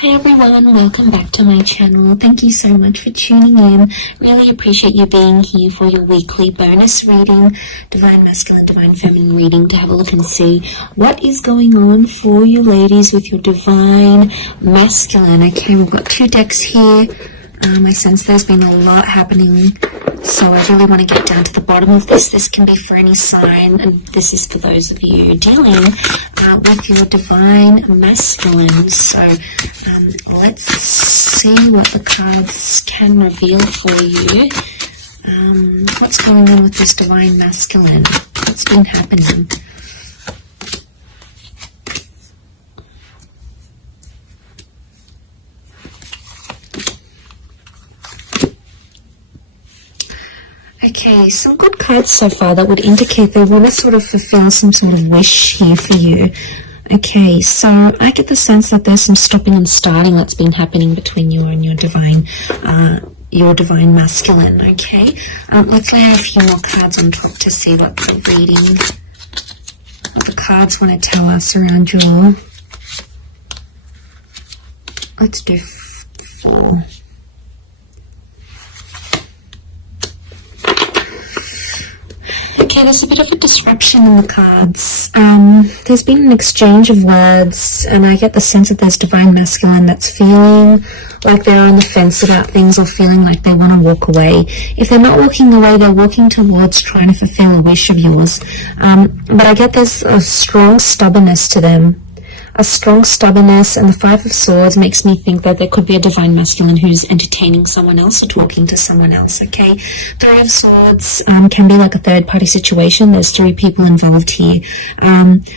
Hi everyone, welcome back to my channel. Thank you so much for tuning in. Really appreciate you being here for your weekly bonus reading, Divine Masculine, Divine Feminine reading, to have a look and see what is going on for you ladies with your Divine Masculine. Okay, we've got two decks here. I sense there's been a lot happening, so I really want to get down to the bottom of this. This can be for any sign, and this is for those of you dealing with your Divine Masculine. So let's see what the cards can reveal for you. What's going on with this Divine Masculine? What's been happening? Okay, some good cards so far that would indicate they want to sort of fulfill some sort of wish here for you. Okay, so I get the sense that there's some stopping and starting that's been happening between you and your Divine Masculine. Okay, let's lay out a few more cards on top to see what the reading, what the cards want to tell us around your. Let's do 4. Okay, there's a bit of a disruption in the cards. There's been an exchange of words, and I get the sense that there's Divine Masculine that's feeling like they're on the fence about things, or feeling like they want to walk away. If they're not walking away, they're walking towards trying to fulfill a wish of yours. But I get there's a strong stubbornness to them. A strong stubbornness, and the 5 of Swords makes me think that there could be a Divine Masculine who's entertaining someone else or talking to someone else, okay? 3 of Swords can be like a third-party situation. There's 3 people involved here.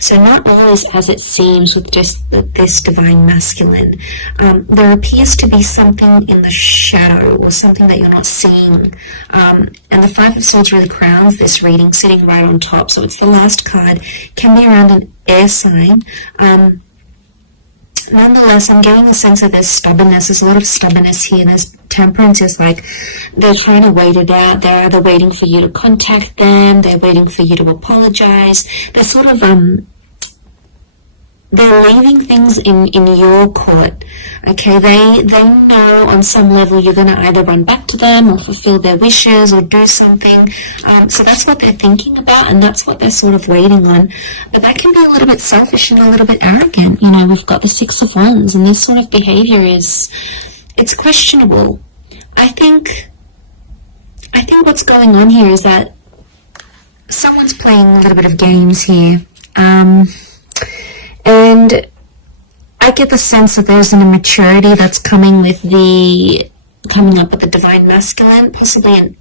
So not all is as it seems with just this Divine Masculine. There appears to be something in the shadow, or something that you're not seeing. And the 5 of Swords really crowns this reading, sitting right on top. So it's the last card. Can be around an air sign. Nonetheless, I'm getting the sense that there's stubbornness. There's a lot of stubbornness here. There's Temperance is like they're trying to wait it out. They're either waiting for you to contact them. They're waiting for you to apologize. They're sort of they're leaving things in your court. Okay, they know on some level you're going to either run back to them or fulfill their wishes or do something. So that's what they're thinking about, and that's what they're sort of waiting on. But that can be a little bit selfish and a little bit arrogant. You know, we've got the 6 of Wands, and this sort of behavior it's questionable. I think what's going on here is that someone's playing a little bit of games here. And I get the sense that there's an immaturity that's coming up with the Divine Masculine, possibly an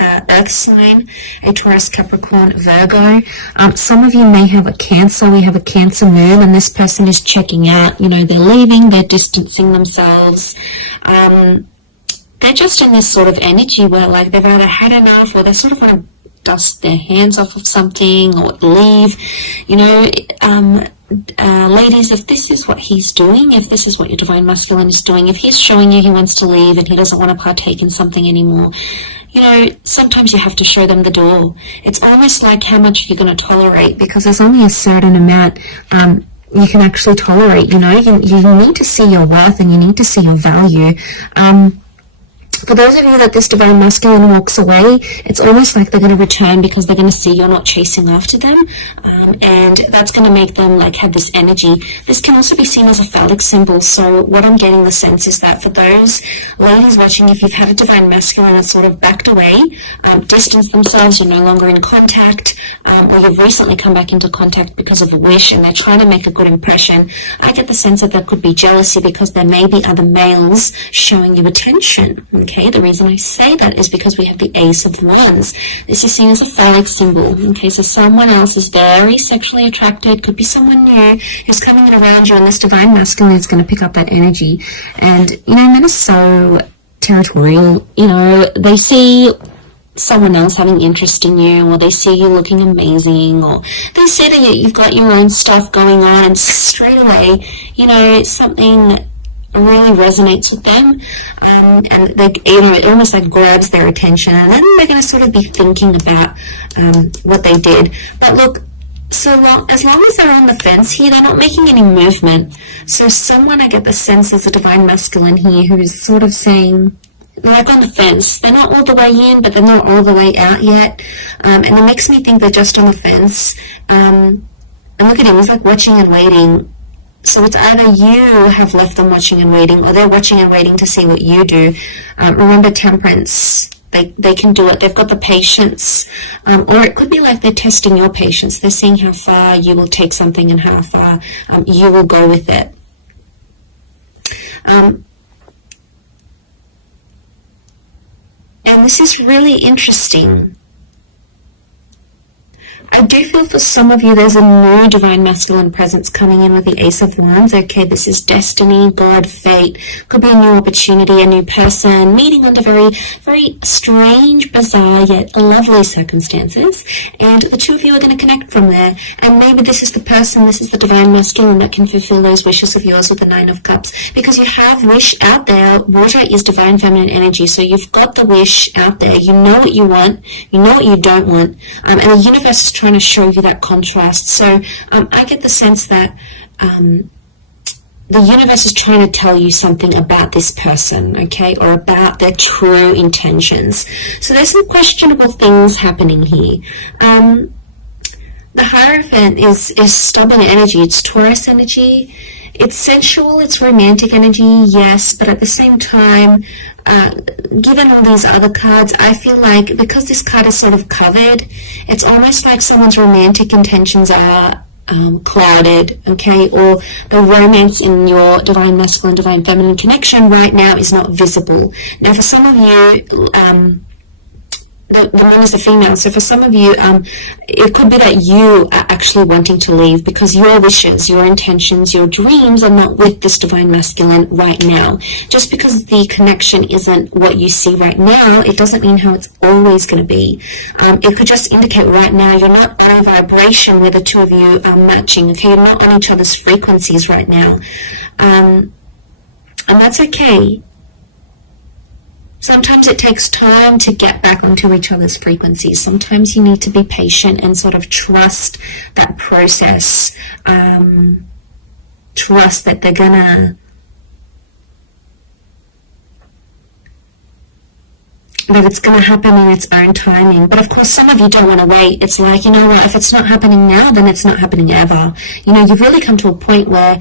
Earth sign, a Taurus, Capricorn, Virgo. Some of you may have a Cancer. We have a Cancer moon, and this person is checking out. You know, they're leaving, they're distancing themselves. They're just in this sort of energy where like they've either had enough, or they sort of want to dust their hands off of something or leave. You know, ladies, if this is what he's doing, if this is what your Divine Masculine is doing, if he's showing you he wants to leave and he doesn't want to partake in something anymore, you know, sometimes you have to show them the door. It's almost like how much you're going to tolerate, because there's only a certain amount you can actually tolerate. You know, you need to see your worth, and you need to see your value. For those of you that this Divine Masculine walks away, it's almost like they're going to return because they're going to see you're not chasing after them, and that's going to make them like have this energy. This can also be seen as a phallic symbol. So what I'm getting the sense is that for those ladies watching, if you've had a Divine Masculine that's sort of backed away, distanced themselves, you're no longer in contact, or you've recently come back into contact because of a wish and they're trying to make a good impression, I get the sense that there could be jealousy because there may be other males showing you attention. Okay, the reason I say that is because we have the Ace of Wands. This is seen as a phallic symbol. Okay, so someone else is very sexually attracted, could be someone new who's coming in around you, and this Divine Masculine is going to pick up that energy. And, you know, men are so territorial. You know, they see someone else having interest in you, or they see you looking amazing, or they see that you've got your own stuff going on, and straight away, you know, something really resonates with them, and they, you know, it almost like grabs their attention, and then they're going to sort of be thinking about what they did. But look, as long as they're on the fence here, they're not making any movement. So someone, I get the sense, is a divine masculine here who is sort of saying, like on the fence. They're not all the way in, but they're not all the way out yet. And it makes me think they're just on the fence. And look at him, he's like watching and waiting. So it's either you have left them watching and waiting, or they're watching and waiting to see what you do. Remember, temperance. They can do it. They've got the patience. Or it could be like they're testing your patience. They're seeing how far you will take something and how far you will go with it. And this is really interesting. I do feel for some of you there's a new divine masculine presence coming in with the Ace of Wands. Okay, this is destiny, God, fate. Could be a new opportunity, a new person, meeting under very, very strange, bizarre, yet lovely circumstances. And the two of you are going to connect from there. And maybe this is the person, this is the divine masculine that can fulfill those wishes of yours with the Nine of Cups. Because you have wish out there. Water is divine feminine energy. So you've got the wish out there. You know what you want. You know what you don't want. And the universe is trying to show you that contrast. So I get the sense that the universe is trying to tell you something about this person, okay, or about their true intentions. So there's some questionable things happening here. The Hierophant is stubborn energy. It's Taurus energy. It's sensual, it's romantic energy, yes, but at the same time, given all these other cards, I feel like because this card is sort of covered, it's almost like someone's romantic intentions are clouded, okay, or the romance in your divine masculine, divine feminine connection right now is not visible. Now, for some of you, the one is the female, so for some of you, it could be that you are actually wanting to leave because your wishes, your intentions, your dreams are not with this divine masculine right now. Just because the connection isn't what you see right now, it doesn't mean how it's always going to be. It could just indicate right now you're not on a vibration where the two of you are matching, okay? You're not on each other's frequencies right now. And that's okay. Sometimes it takes time to get back onto each other's frequencies. Sometimes you need to be patient and sort of trust that process. Trust that they're gonna that it's going to happen in its own timing. But of course, some of you don't want to wait. It's like, you know what, if it's not happening now, then it's not happening ever. You know, you've really come to a point where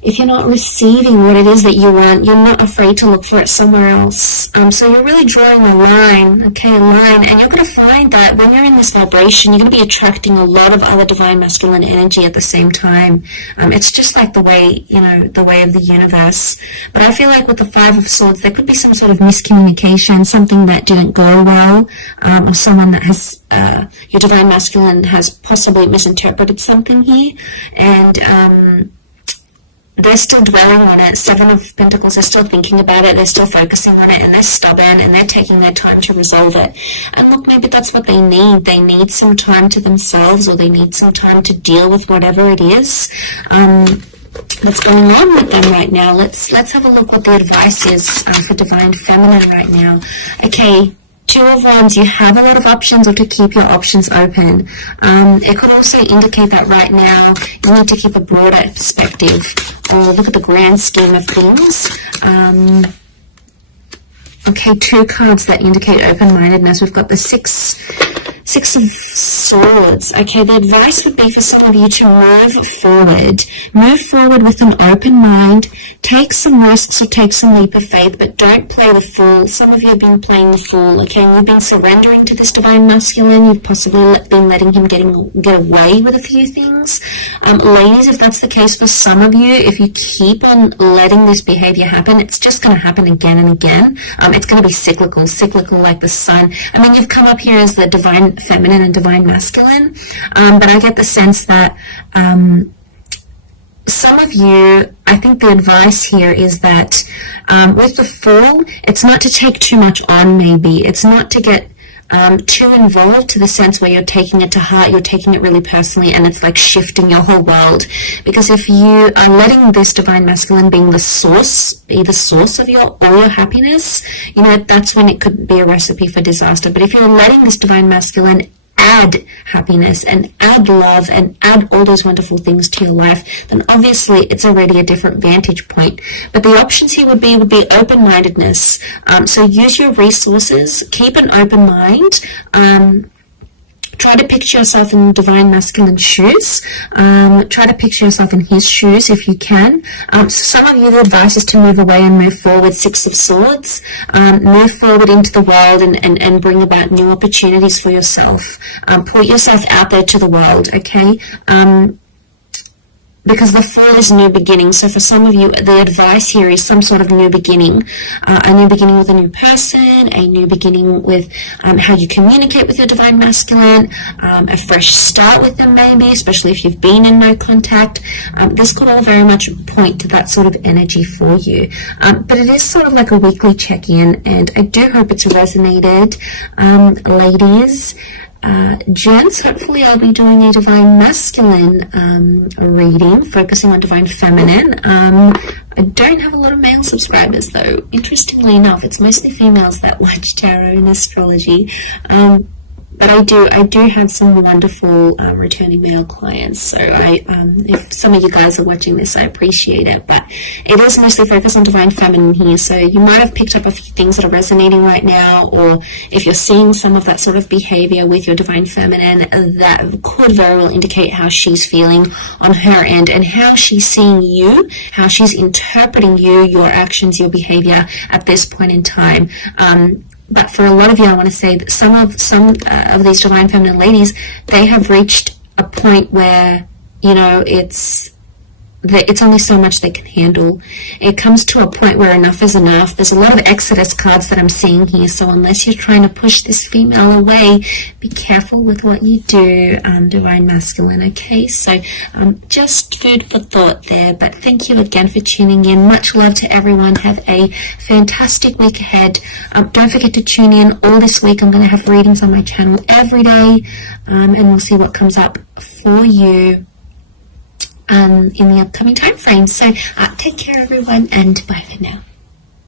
if you're not receiving what it is that you want, you're not afraid to look for it somewhere else. So you're really drawing a line, okay, a line, and you're going to find that when you're in this vibration, you're going to be attracting a lot of other divine masculine energy at the same time. It's just like the way, you know, the way of the universe. But I feel like with the Five of Swords, there could be some sort of miscommunication, something that didn't go well, or someone that has, your divine masculine has possibly misinterpreted something here, and, they're still dwelling on it. Seven of Pentacles, they're still thinking about it, they're still focusing on it, and they're stubborn, and they're taking their time to resolve it. And look, maybe that's what they need. They need some time to themselves, or they need some time to deal with whatever it is that's going on with them right now. Let's have a look what the advice is for Divine Feminine right now. Okay. Two of Wands, you have a lot of options, or to keep your options open. It could also indicate that right now you need to keep a broader perspective, or look at the grand scheme of things. Okay, two cards that indicate open-mindedness. We've got the Six of Swords. Okay, the advice would be for some of you to move forward. Move forward with an open mind. Take some risks or take some leap of faith, but don't play the fool. Some of you have been playing the fool, okay, and you've been surrendering to this divine masculine. You've possibly been letting him get away with a few things. Ladies, if that's the case for some of you, if you keep on letting this behavior happen, it's just going to happen again and again. It's going to be cyclical like the sun. I mean, you've come up here as the divine feminine and divine masculine, but I get the sense that some of you, I think the advice here is that with the Fool, it's not to take too much on, maybe. It's not to get too involved to the sense where you're taking it to heart, you're taking it really personally, and it's like shifting your whole world. Because if you are letting this divine masculine being the source, be the source of all your happiness, you know, that's when it could be a recipe for disaster. But if you're letting this divine masculine add happiness and add love and add all those wonderful things to your life, then obviously it's already a different vantage point. But the options here would be open-mindedness. So use your resources, keep an open mind. Try to picture yourself in divine masculine shoes. Try to picture yourself in his shoes if you can. So some of you, the advice is to move away and move forward. Six of Swords. Move forward into the world and bring about new opportunities for yourself. Put yourself out there to the world, okay? Because the Fool is new beginning. So for some of you, the advice here is some sort of new beginning. A new beginning with a new person, a new beginning with how you communicate with your divine masculine, a fresh start with them maybe, especially if you've been in no contact. This could all very much point to that sort of energy for you. But it is sort of like a weekly check-in, and I do hope it's resonated. Ladies, gents, hopefully I'll be doing a divine masculine reading, focusing on divine feminine. I don't have a lot of male subscribers though. Interestingly enough, it's mostly females that watch tarot and astrology. But I do have some wonderful returning male clients. So if some of you guys are watching this, I appreciate it. But it is mostly focused on divine feminine here. So you might have picked up a few things that are resonating right now, or if you're seeing some of that sort of behavior with your divine feminine, that could very well indicate how she's feeling on her end and how she's seeing you, how she's interpreting you, your actions, your behavior at this point in time. But for a lot of you, I want to say that some of these divine feminine ladies, they have reached a point where, you know, it's only so much they can handle. It comes to a point where enough is enough. There's a lot of Exodus cards that I'm seeing here, so unless you're trying to push this female away, be careful with what you do, divine masculine, okay? So just food for thought there, but thank you again for tuning in. Much love to everyone. Have a fantastic week ahead. Don't forget to tune in all this week. I'm going to have readings on my channel every day, and we'll see what comes up for you in the upcoming time frame. So take care everyone, and bye for now.